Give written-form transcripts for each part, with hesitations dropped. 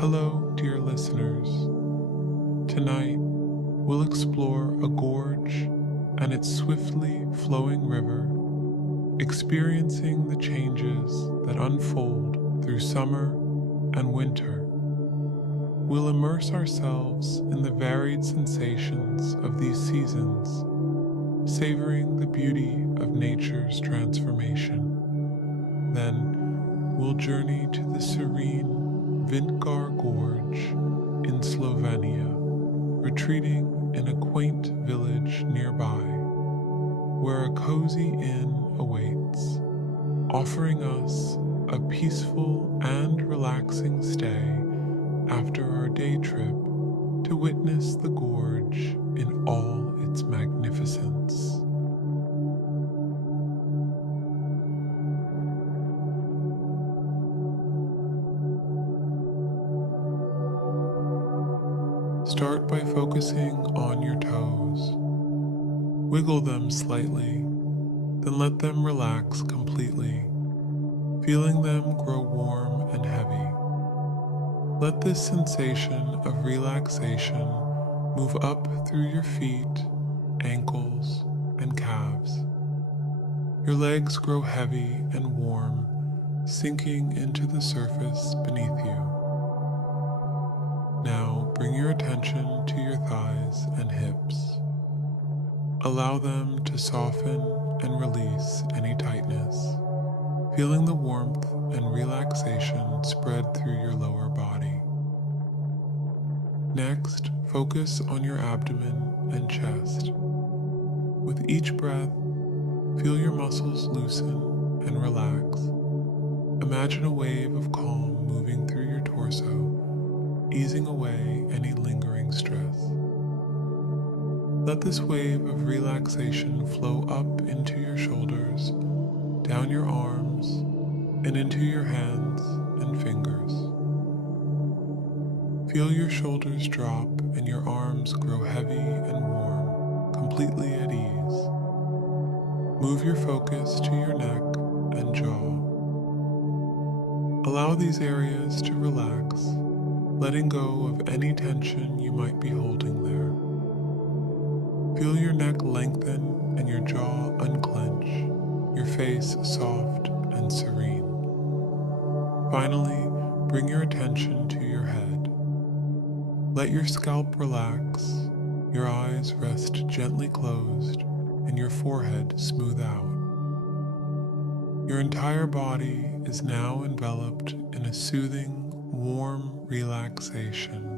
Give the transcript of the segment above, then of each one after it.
Hello, dear listeners. Tonight, we'll explore a gorge and its swiftly flowing river, experiencing the changes that unfold through summer and winter. We'll immerse ourselves in the varied sensations of these seasons, savoring the beauty of nature's transformation. Then, we'll journey to the serene Vintgar Gorge in Slovenia, retreating in a quaint village nearby, where a cozy inn awaits, offering us a peaceful and relaxing stay after our day trip to witness the gorge in all its magnificence. Start by focusing on your toes. Wiggle them slightly, then let them relax completely, feeling them grow warm and heavy. Let this sensation of relaxation move up through your feet, ankles, and calves. Your legs grow heavy and warm, sinking into the surface beneath you. Now bring your attention to your thighs and hips. Allow them to soften and release any tightness, feeling the warmth and relaxation spread through your lower body. Next, focus on your abdomen and chest. With each breath, feel your muscles loosen and relax. Imagine a wave of calm moving through your torso, easing away any lingering stress. Let this wave of relaxation flow up into your shoulders, down your arms, and into your hands and fingers. Feel your shoulders drop and your arms grow heavy and warm, completely at ease. Move your focus to your neck and jaw. Allow these areas to relax, letting go of any tension you might be holding there. Feel your neck lengthen and your jaw unclench, your face soft and serene. Finally, bring your attention to your head. Let your scalp relax, your eyes rest gently closed, and your forehead smooth out. Your entire body is now enveloped in a soothing, warm relaxation,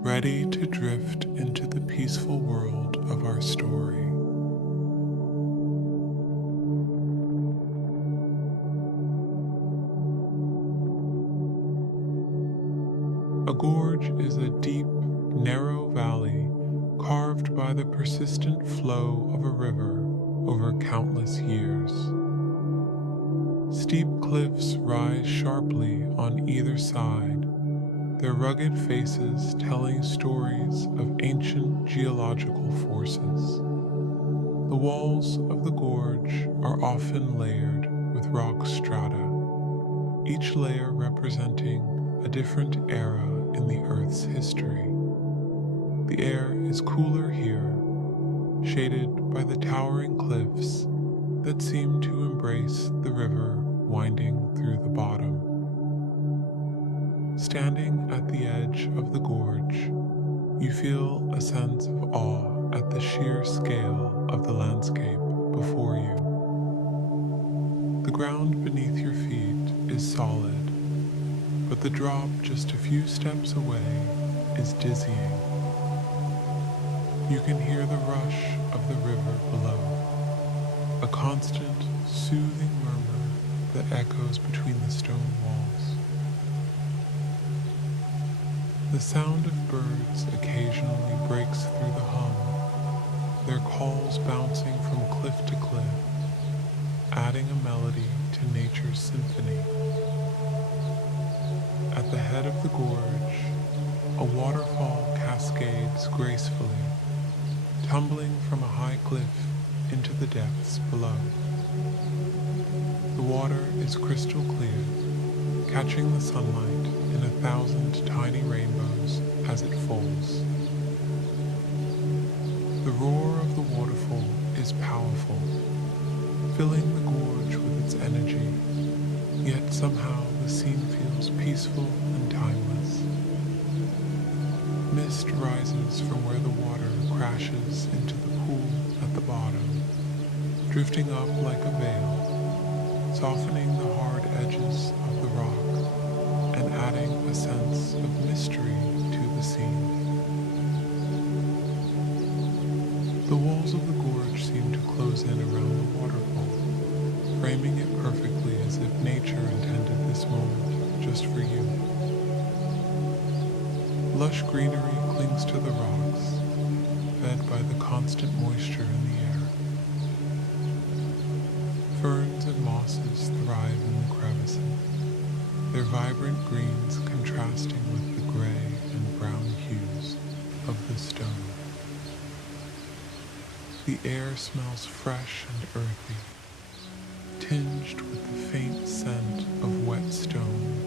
ready to drift into the peaceful world of our story. A gorge is a deep, narrow valley carved by the persistent flow of a river over countless years. Steep cliffs rise sharply on either side, their rugged faces telling stories of ancient geological forces. The walls of the gorge are often layered with rock strata, each layer representing a different era in the Earth's history. The air is cooler here, shaded by the towering cliffs that seem to embrace the river winding through the bottom. Standing at the edge of the gorge, you feel a sense of awe at the sheer scale of the landscape before you. The ground beneath your feet is solid, but the drop just a few steps away is dizzying. You can hear the rush of the river below, a constant, soothing murmur that echoes between the stone walls. The sound of birds occasionally breaks through the hum, their calls bouncing from cliff to cliff, adding a melody to nature's symphony. At the head of the gorge, a waterfall cascades gracefully, tumbling from a high cliff into the depths below. The water is crystal clear, catching the sunlight in 1,000 tiny rainbows as it falls. The roar of the waterfall is powerful, filling the gorge with its energy, yet somehow the scene feels peaceful and timeless. Mist rises from where the water crashes into the pool at the bottom, drifting up like a veil, softening the hard edges of the rock and adding a sense of mystery to the scene. The walls of the gorge seem to close in around the waterfall, framing it perfectly as if nature intended this moment just for you. Lush greenery clings to the rocks, fed by the constant moisture in the air. Ferns and mosses thrive in the crevices, their vibrant greens contrasting with the gray and brown hues of the stone. The air smells fresh and earthy, tinged with the faint scent of wet stone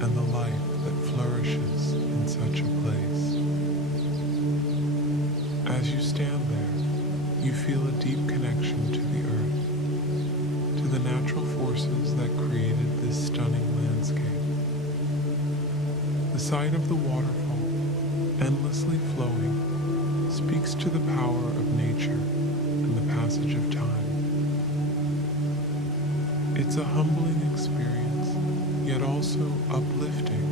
and the life that flourishes in such a place. As you stand there, you feel a deep connection to the earth, to the natural forces that created this stunning landscape. The sight of the waterfall, endlessly flowing, speaks to the power of nature and the passage of time. It's a humbling experience, yet also uplifting,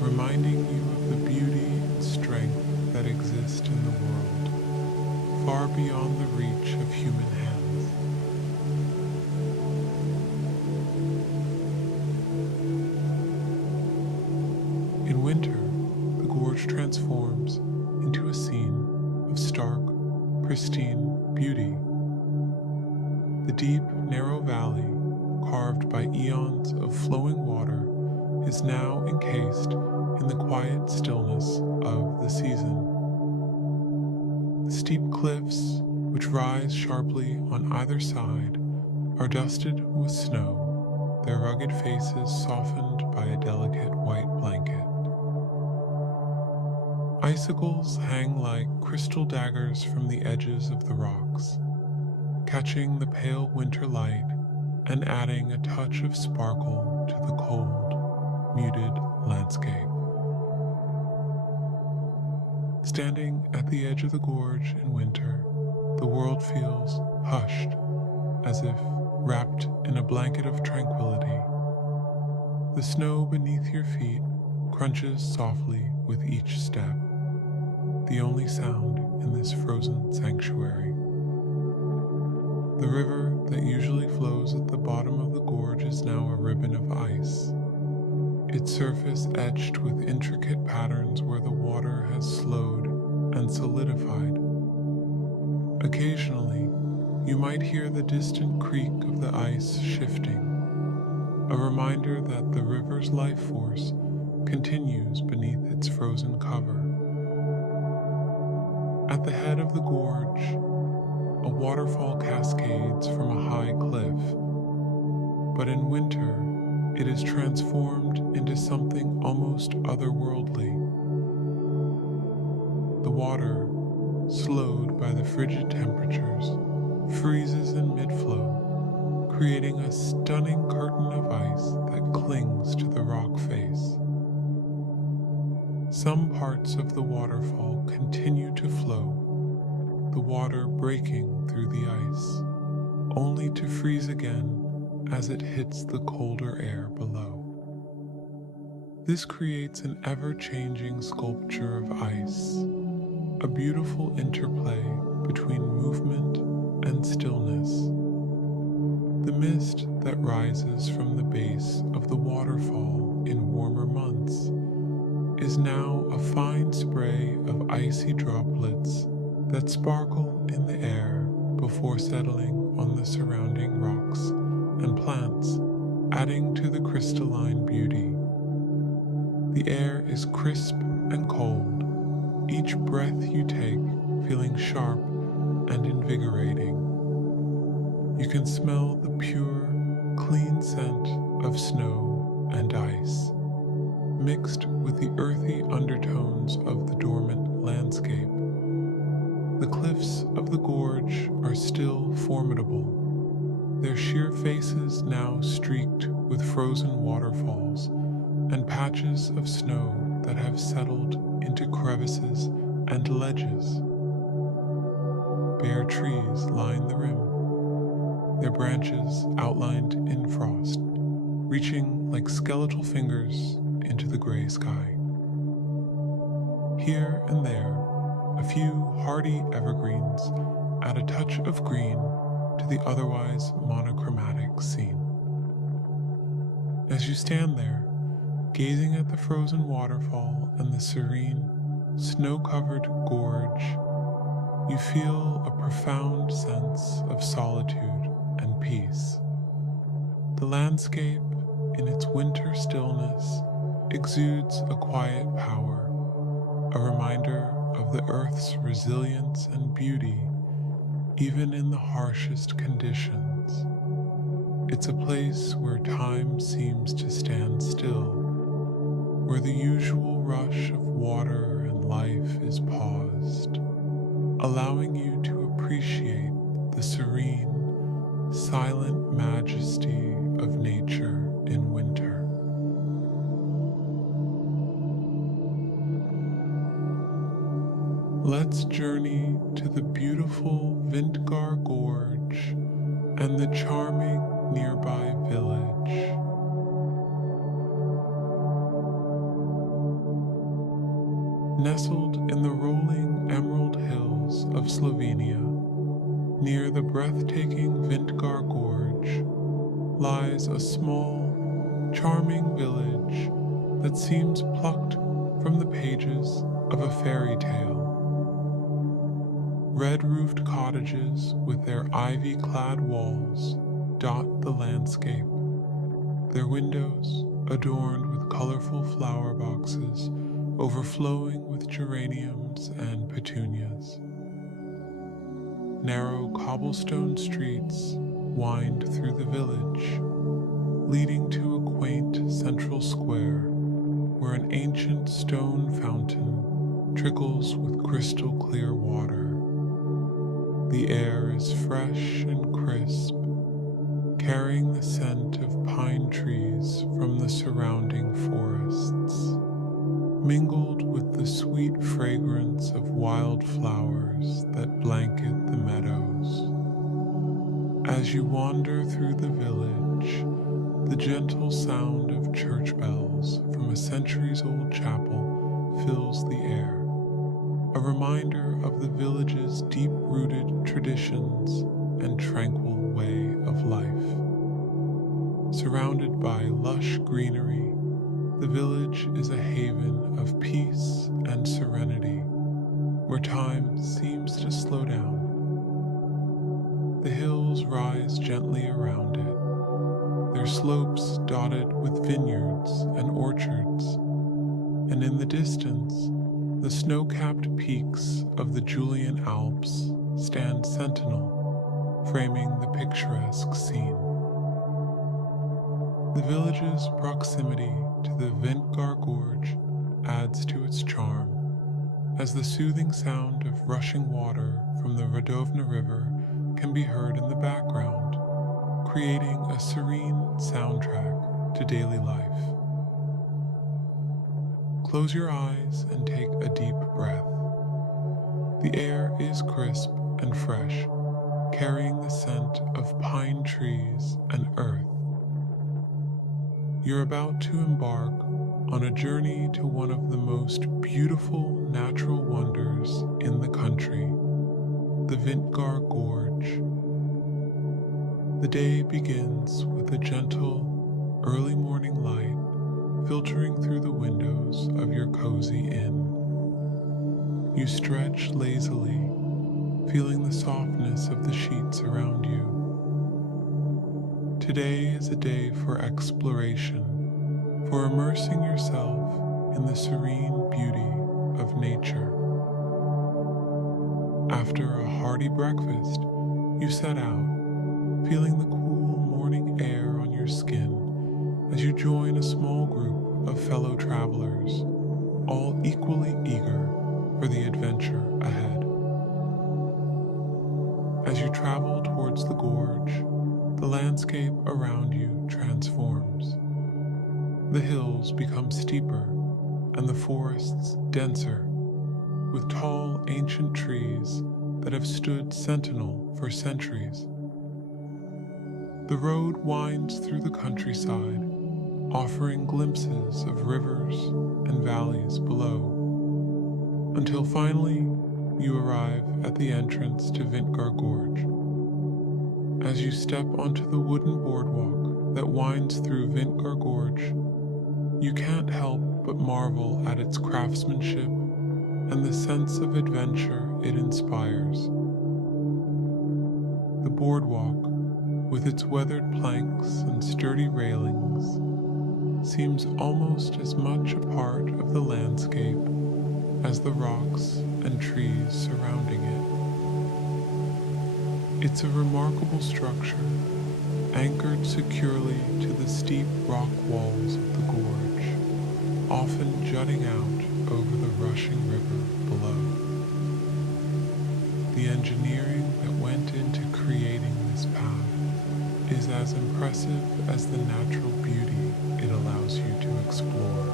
reminding you of the beauty and strength that exist in the world, far beyond the reach of human hands. In winter, the gorge transforms into a scene of stark, pristine beauty. The deep, narrow valley, carved by eons of flowing water, is now encased in the quiet stillness of the season. The steep cliffs, which rise sharply on either side, are dusted with snow, their rugged faces softened by a delicate white blanket. Icicles hang like crystal daggers from the edges of the rocks, catching the pale winter light and adding a touch of sparkle to the cold, muted landscape. Standing at the edge of the gorge in winter, the world feels hushed, as if wrapped in a blanket of tranquility. The snow beneath your feet crunches softly with each step, the only sound in this frozen sanctuary. The river that usually flows at the bottom of the gorge is now a ribbon of ice, its surface etched with intricate patterns where the water has slowed and solidified. Occasionally, you might hear the distant creak of the ice shifting, a reminder that the river's life force continues beneath its frozen cover. At the head of the gorge, a waterfall cascades from a high cliff, but in winter, it is transformed into something almost otherworldly. The water, slowed by the frigid temperatures, freezes in mid-flow, creating a stunning curtain of ice that clings to the rock face. Some parts of the waterfall continue to flow, the water breaking through the ice, only to freeze again as it hits the colder air below. This creates an ever-changing sculpture of ice, a beautiful interplay between movement and stillness. The mist that rises from the base of the waterfall in warmer months is now a fine spray of icy droplets that sparkle in the air before settling on the surrounding rocks and plants, adding to the crystalline beauty. The air is crisp and cold, each breath you take feeling sharp and invigorating. You can smell the pure, clean scent of snow and ice, mixed with the earthy undertones of the dormant landscape. The cliffs of the gorge are still formidable, their sheer faces now streaked with frozen waterfalls and patches of snow that have settled into crevices and ledges. Bare trees line the rim, their branches outlined in frost, reaching like skeletal fingers into the gray sky. Here and there, a few hardy evergreens add a touch of green to the otherwise monochromatic scene. As you stand there, gazing at the frozen waterfall and the serene, snow-covered gorge, you feel a profound sense of solitude and peace. The landscape, in its winter stillness, exudes a quiet power, a reminder of the earth's resilience and beauty, even in the harshest conditions. It's a place where time seems to stand still, where the usual rush of water and life is paused, allowing you to appreciate the serene, silent majesty of nature in winter. Let's journey to the beautiful Vintgar Gorge and the charming nearby village. Nestled in the rolling emerald hills of Slovenia, near the breathtaking Vintgar Gorge, lies a small, charming village that seems plucked from the pages of a fairy tale. Red-roofed cottages with their ivy-clad walls dot the landscape, their windows adorned with colorful flower boxes overflowing with geraniums and petunias. Narrow cobblestone streets wind through the village, leading to a quaint central square where an ancient stone fountain trickles with crystal clear water. The air is fresh and crisp, carrying the scent of pine trees from the surrounding forests, mingled with the sweet fragrance of wildflowers that blanket the meadows. As you wander through the village, the gentle sound of church bells from a centuries-old chapel fills the air, a reminder of the village's deep-rooted traditions and tranquil way of life. Surrounded by lush greenery, the village is a haven of peace and serenity, where time seems to slow down. The hills rise gently around it, their slopes dotted with vineyards and orchards, and in the distance, the snow-capped peaks of the Julian Alps stand sentinel, framing the picturesque scene. The village's proximity to the Vintgar Gorge adds to its charm, as the soothing sound of rushing water from the Radovna River can be heard in the background, creating a serene soundtrack to daily life. Close your eyes and take a deep breath. The air is crisp and fresh, carrying the scent of pine trees and earth. You're about to embark on a journey to one of the most beautiful natural wonders in the country, the Vintgar Gorge. The day begins with a gentle, early morning light filtering through the windows of your cozy inn. You stretch lazily, feeling the softness of the sheets around you. Today is a day for exploration, for immersing yourself in the serene beauty of nature. After a hearty breakfast, you set out, feeling the cool morning air on your skin as you you join a small group of fellow travelers, all equally eager for the adventure ahead. As you travel towards the gorge, the landscape around you transforms. The hills become steeper and the forests denser, with tall ancient trees that have stood sentinel for centuries. The road winds through the countryside, offering glimpses of rivers and valleys below, until finally you arrive at the entrance to Vintgar Gorge. As you step onto the wooden boardwalk that winds through Vintgar Gorge, you can't help but marvel at its craftsmanship and the sense of adventure it inspires. The boardwalk, with its weathered planks and sturdy railings, seems almost as much a part of the landscape as the rocks and trees surrounding it. It's a remarkable structure, anchored securely to the steep rock walls of the gorge, often jutting out over the rushing river below. The engineering that went into creating this path is as impressive as the natural beauty it allows you to explore.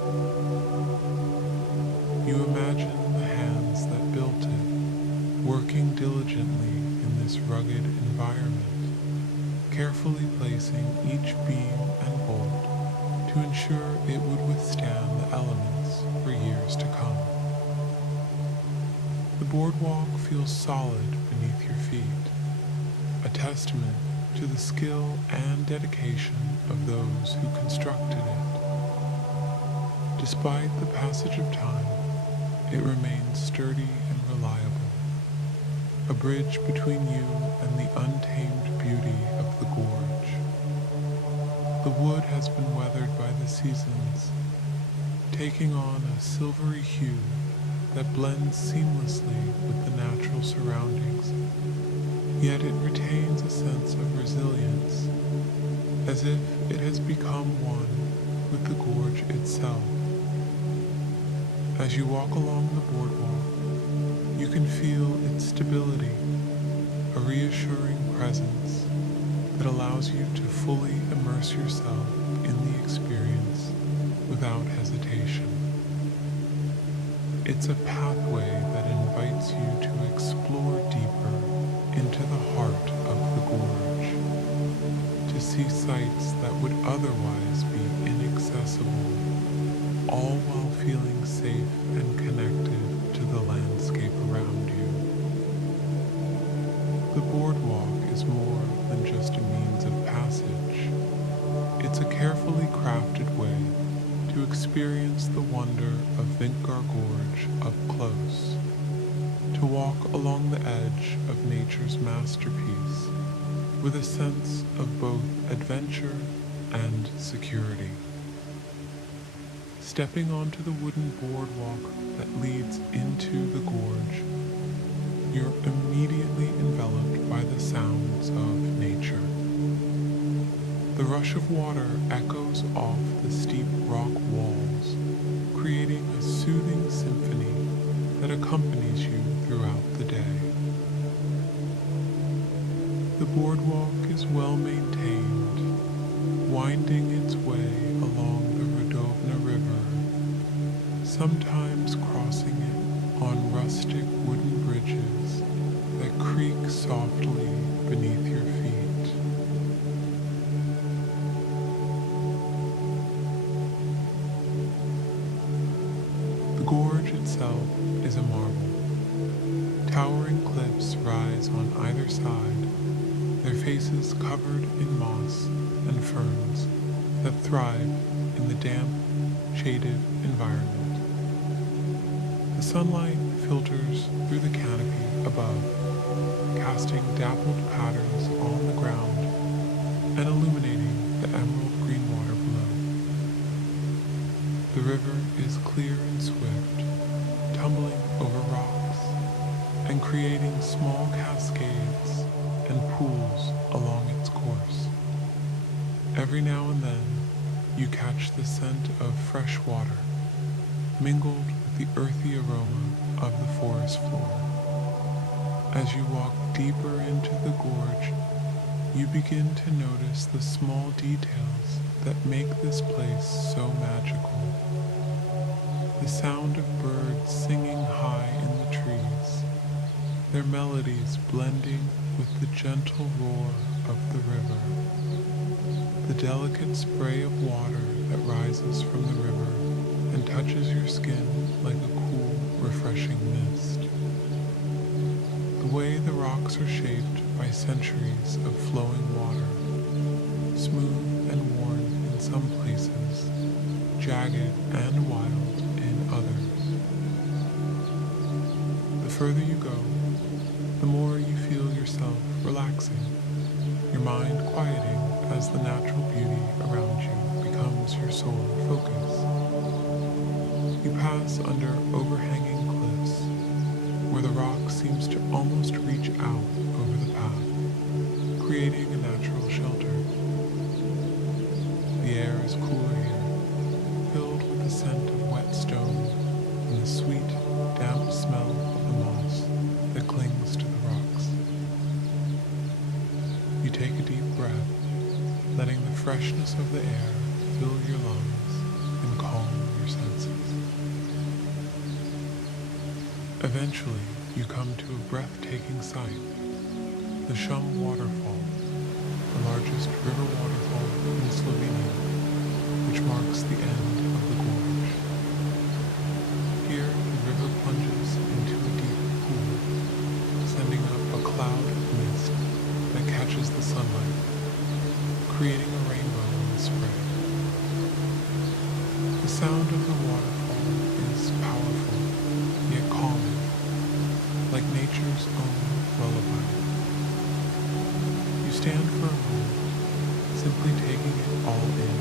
You imagine the hands that built it, working diligently in this rugged environment, carefully placing each beam and bolt to ensure it would withstand the elements for years to come. The boardwalk feels solid beneath your feet, a testament to the skill and dedication of those who constructed it. Despite the passage of time, it remains sturdy and reliable, a bridge between you and the untamed beauty of the gorge. The wood has been weathered by the seasons, taking on a silvery hue that blends seamlessly with the natural surroundings, yet it retains a sense of resilience, as if it has become one with the gorge itself. As you walk along the boardwalk, you can feel its stability, a reassuring presence that allows you to fully immerse yourself in the experience without hesitation. It's a pathway that invites you to explore deeper into the heart of the gorge, to see sights that would otherwise be inaccessible, all while feeling safe and connected to the landscape around you. The boardwalk is more than just a means of passage. It's a carefully crafted way to experience the wonder of Vintgar Gorge up close, to walk along the edge of nature's masterpiece with a sense of both adventure and security. Stepping onto the wooden boardwalk that leads into the gorge, you're immediately enveloped by the sounds of nature. The rush of water echoes off the steep rock walls, creating a soothing symphony that accompanies you throughout the day. The boardwalk is well maintained, winding its way along the Radovna River, sometimes crossing it on rustic wooden bridges that creak softly beneath your feet. The gorge itself is a marvel. Towering cliffs rise on either side, their faces covered in moss and ferns that thrive in the damp, shaded environment. The sunlight filters through the canopy above, casting dappled patterns on the ground and illuminating the emerald green water below. The river is clear and swift, tumbling over rocks and creating small cascades and pools along its course. Every now and then, you catch the scent of fresh water mingled with the earthy aroma of the forest floor. As you walk deeper into the gorge, you begin to notice the small details that make this place so magical. The sound of birds singing high in the trees, their melodies blending with the gentle roar of the river. The delicate spray of water that rises from the river and touches your skin like a cool, refreshing mist. The way the rocks are shaped by centuries of flowing water, smooth and worn in some places, jagged and wild in others. The further you go, the more you feel yourself relaxing, your mind quieting as the natural beauty around you becomes your sole focus. You pass under overhanging cliffs, where the rock seems to almost reach out over the path, creating a natural shelter. The air is cooler here, filled with the scent of wet stone and the sweet, damp smell of the moss that clings to the rocks. You take a deep breath, letting the freshness of the air fill your lungs and calm your senses. Eventually, you come to a breathtaking sight, the waterfall, the largest river waterfall in Slovenia, which marks the end of the gorge. Here, the river plunges into a deep pool, sending up a cloud of mist that catches the sunlight, creating a rainbow in the spray. The sound of the waterfall is powerful, yet calming, like nature's own lullaby. You stand for a moment, simply taking it all in,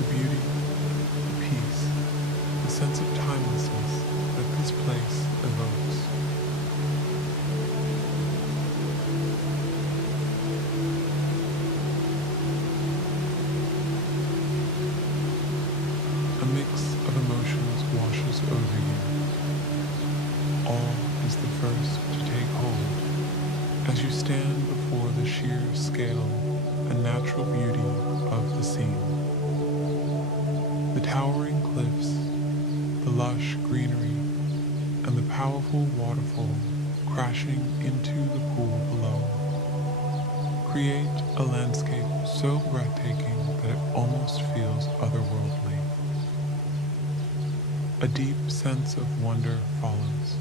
the beauty, the peace, the sense of timelessness that this place evokes. A mix of emotions washes over you. All is the first to take hold as you stand before the sheer scale and natural beauty of the scene. The towering cliffs, the lush greenery, and the powerful waterfall crashing into the pool below create a landscape so breathtaking that it almost feels otherworldly. A deep sense of wonder follows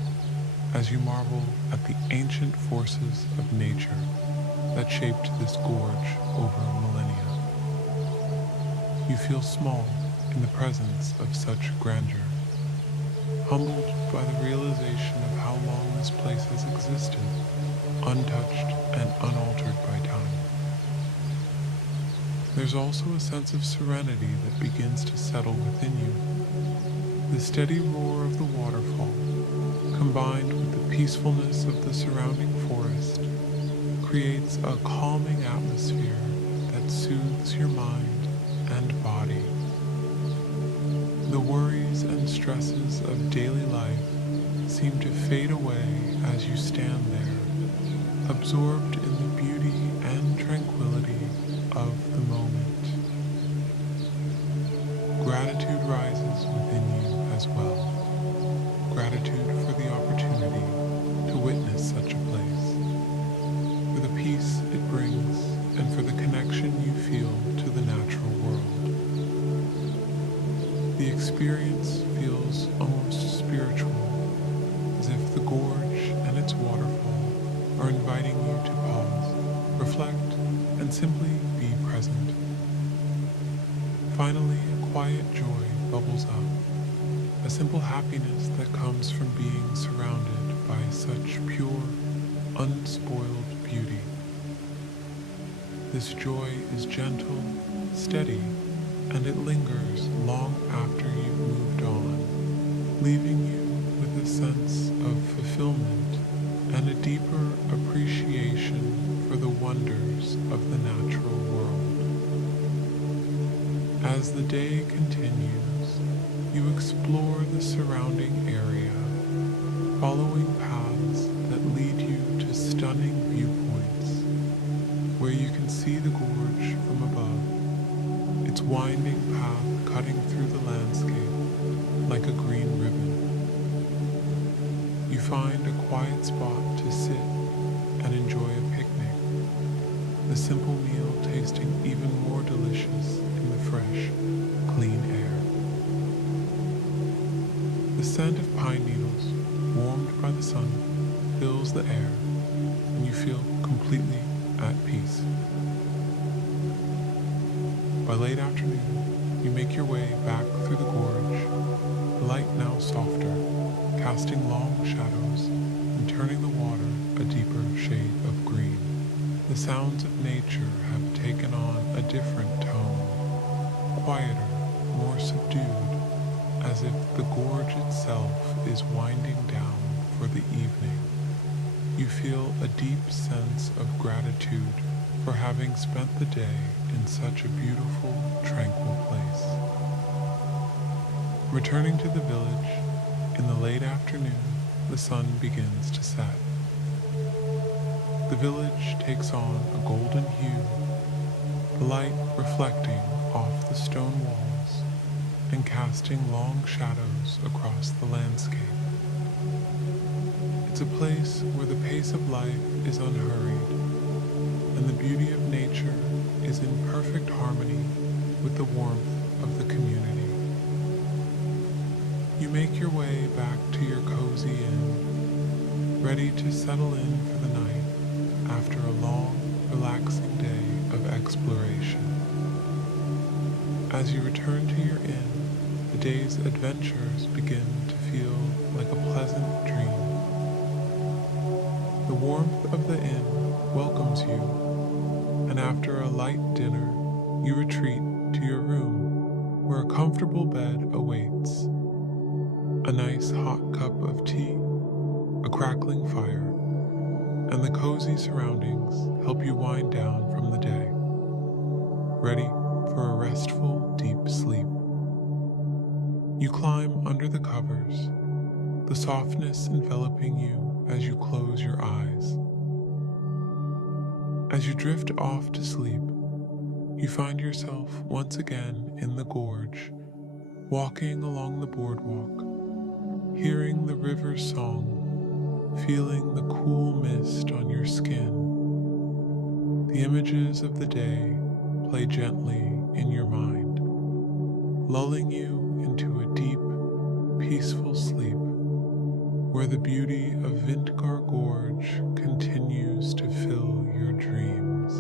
as you marvel at the ancient forces of nature that shaped this gorge over millennia. You feel small in the presence of such grandeur, humbled by the realization of how long this place has existed, untouched and unaltered by time. There's also a sense of serenity that begins to settle within you. The steady roar of the waterfall, combined with the peacefulness of the surrounding forest, creates a calming atmosphere that soothes your mind and body. The worries and stresses of daily life seem to fade away as you stand there, absorbed in the beauty and tranquility of the moment. Gratitude rises within you as well. Gratitude for the opportunity to witness such a place, for the peace it brings, and for the connection you feel to the natural world. The experience feels almost spiritual, as if the gorge and its waterfall are inviting you to pause, reflect, and simply be present. Finally, a quiet joy bubbles up, a simple happiness that comes from being surrounded by such pure, unspoiled beauty. This joy is gentle, steady, and it lingers long after you've moved on, leaving you with a sense of fulfillment and a deeper appreciation for the wonders of the natural world. As the day continues, you explore the surrounding area, following paths that lead you to stunning viewpoints where you can see the gorge from above, its winding path cutting through the landscape like a green ribbon. You find a quiet spot to sit and enjoy a picnic, the simple meal tasting even more delicious in the fresh, clean air. The scent of pine needles, warmed by the sun, fills the air, and you feel completely at peace. By late afternoon, you make your way back through the gorge, the light now softer, casting long shadows and turning the water a deeper shade of green. The sounds of nature have taken on a different tone, quieter, more subdued, as if the gorge itself is winding down for the evening. You feel a deep sense of gratitude for having spent the day in such a beautiful, tranquil place. Returning to the village, in the late afternoon, the sun begins to set. The village takes on a golden hue, the light reflecting off the stone walls and casting long shadows across the landscape. It's a place where the pace of life is unhurried, and the beauty of nature is in perfect harmony with the warmth of the community. You make your way back to your cozy inn, ready to settle in for the night after a long, relaxing day of exploration. As you return to your inn, the day's adventures begin to feel like a pleasant dream. The warmth of the inn welcomes you, and after a light dinner, you retreat to your room, where a comfortable bed awaits. A nice hot cup of tea, a crackling fire, and the cozy surroundings help you wind down from the day, ready for a restful, deep sleep. You climb under the covers, the softness enveloping you as you close your eyes. As you drift off to sleep, you find yourself once again in the gorge, walking along the boardwalk, hearing the river's song, feeling the cool mist on your skin. The images of the day play gently in your mind, lulling you into a deep, peaceful sleep where the beauty of Vintgar Gorge continues to fill your dreams.